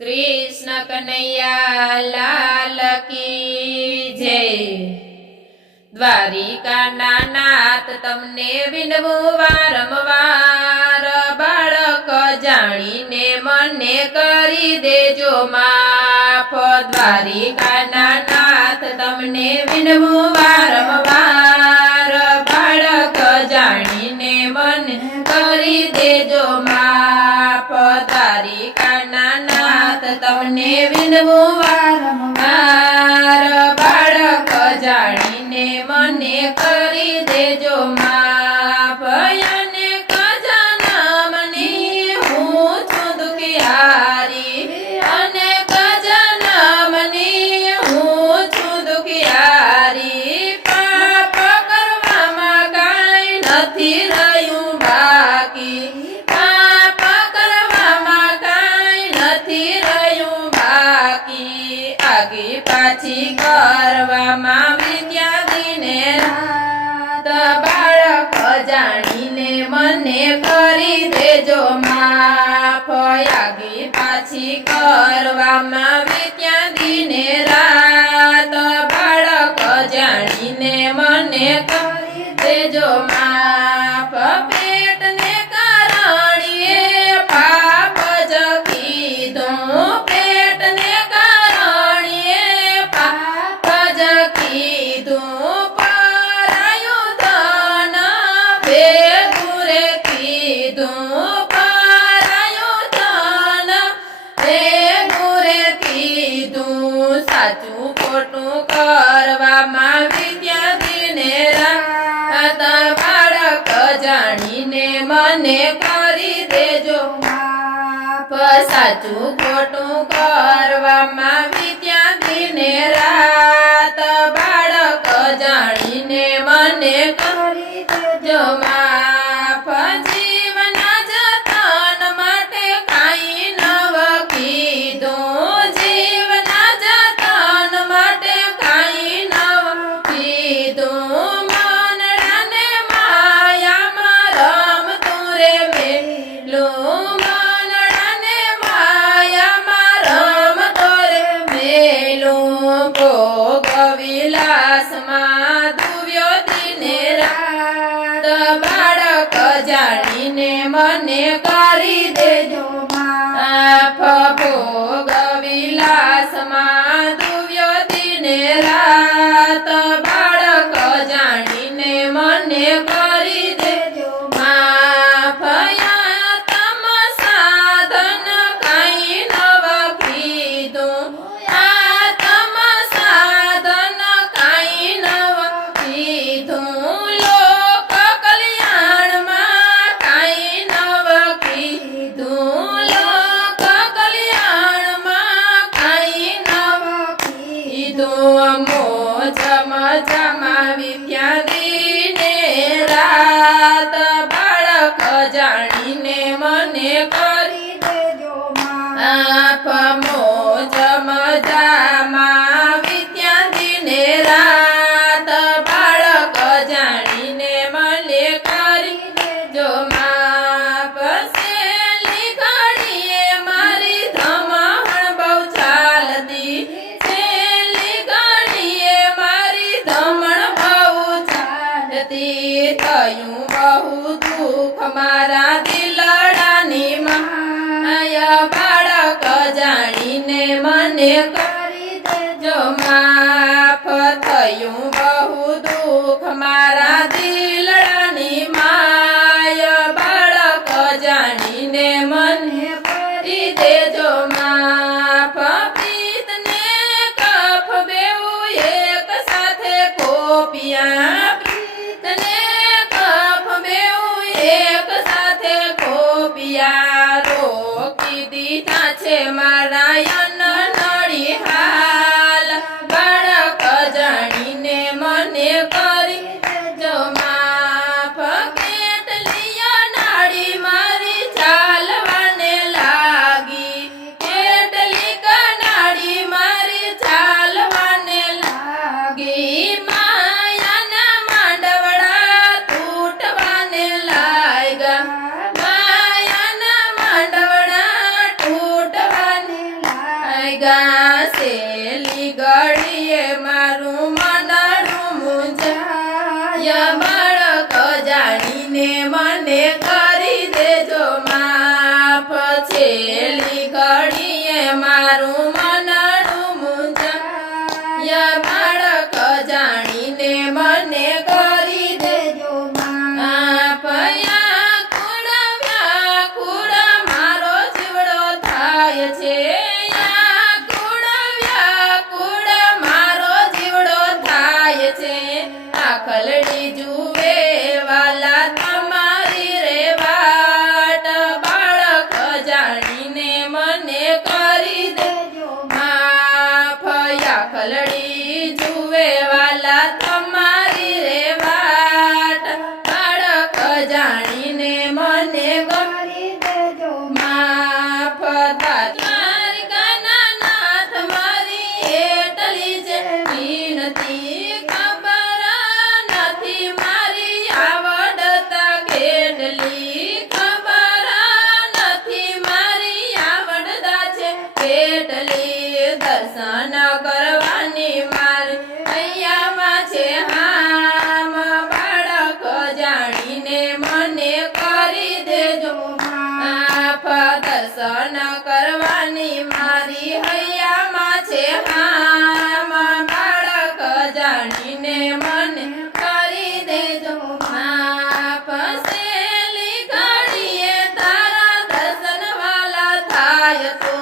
कृष्ण कन्हैया लाल की जय। द्वारिका नाथ तमने विनवू वारंवार, बाळक जाणीने मने करी देजो माफ। द्वारिका नाथ तमने विनवू वारंवार, बाळक जाणीने मने करी देजो माफ। द्वारिका नाथ तमने विनवू वारंवार, बाळक जाणीने मने करी देजो माफ। अनेक जन्मनी हूँ छुं दुखियारी, अनेक जन्मनी हूँ छुं दुखियारी। पाप करवामां कांई नथी रह्युं बाकी, पाप करवामां कांई नथी रह्युं बाकी। आगी पाछी करवामां विद्या दिने रात, बाळक जाणीने मने करी देजो माफ। आगी पाछी करवामां विद्या दिने रात, बाळक जाणीने मने करी देजो माफ। पेटने कारણીએ પાપ જ કીધું, પેટને कारણીએ પાપ જ કીધું। પરાયું ધન ભેગું રે કીધું, પરાયું ધન ભેગું રે કીધું। સાચું ખોટું કરવામાં વિદ્યા દિને રાત, બાળક જાણીને મને કરી દેજો માફ। સાચું ખોટું કરવામાં વિદ્યા દિને રાત, બાળક જાણીને મને કરી દેજો માફ। જીવના જતન માટે કાંઈ નવ કીધું, જીવના જતન માટે કાંઈ નવ કીધું। મનડાને માયામાં રમતું રે મેલું, મનડાને માયામાં રમતો રે મેલું। ભોગ વિલાસમાં દુવ્યો દિને રાત, બાળક જાણીને મને કરી દેજો માફ। ભોગ વિલાસમાં દુવ્યો દિને રાત, બાળક જાણીને મને કરી દેજો માફ। તમ સાધન કાંઈ નવ કીધું, તમ સાધન કાંઈ નવ કીધું। લોક કલ્યાણમાં કાંઈ નવ કીધું, લોક કલ્યાણમાં કાંઈ નવ કીધું। મોજ મજામાં વિદ્યા દિને રાત, બાળક જાણીને મને કરી દેજો માફ। મોજ મજામાં વિદ્યા દિને રાત, બાળક જાણીને મને કરી દેજો માફ। છેલ્લી ઘડીએ મારી ધમહણ બહુ ચાલતી, છેલ્લી ઘડીએ મારી ધમણ બહુ ચાલતી। થયું બહુ દુઃખ મારા દિલડાની માયા, બાળક જાણીને મને કરી દેજો માફ। થયું બહુ દુઃખ મારા દિલડાની માયા, બાળક જાણીને મને કરી દેજો માફ। પ્રીતને કફ બેઉ એક સાથે કોપિયા, પ્રીતને કફ બેઉ એક સાથે કોપિયા। રોકી દીધા છે મારા નળી હાલ, બાળક જાણીને મને કરી દેજો માફ। કેટલી નાડી મારી ચાલવાને લાગી, કેટલી કનાડી મારી ચાલવાને લાગી। માયાના માંડવડા તૂટવાને લાગ્યા, માયાના માંડવડા તૂટવાને ગાસેલી ઘડીએ મારું મનડું મૂંઝાય બાળક જાણીને મને કરી દેજો માફ છેલ્લી ઘડીએ મારું મનડું મૂંઝાય બાળક જાણીને મને કરી દેજો માફ વ્યાકુળ મારો જીવડો થાય છે વ્યાકુળ મારો જીવડો થાય છે આખલડી જુએ વાલા તમારી રે વાટ બાળક જાણીને મને કરી દેજો માફ આખલડી જુએ વાલા તમારી રે વાટ બાળક જાણીને મને કરી દેજો માફ તારી કાનાનાથ મારી એટલી જ વિનતી ખબર નથી મારી આવડતા કેટલી ખબર નથી મારી આવડતા છે કેટલી દર્શન કરવાની મારી હૈયામાં છે હામ બાળક જાણીને મને કરી દેજો માફ દર્શન કરવાની મારી હૈયામાં છે હામ બાળક જાણીને મને કરી દેજો માફ સેલી ઘડીએ તારા દર્શન વાલા થાય તો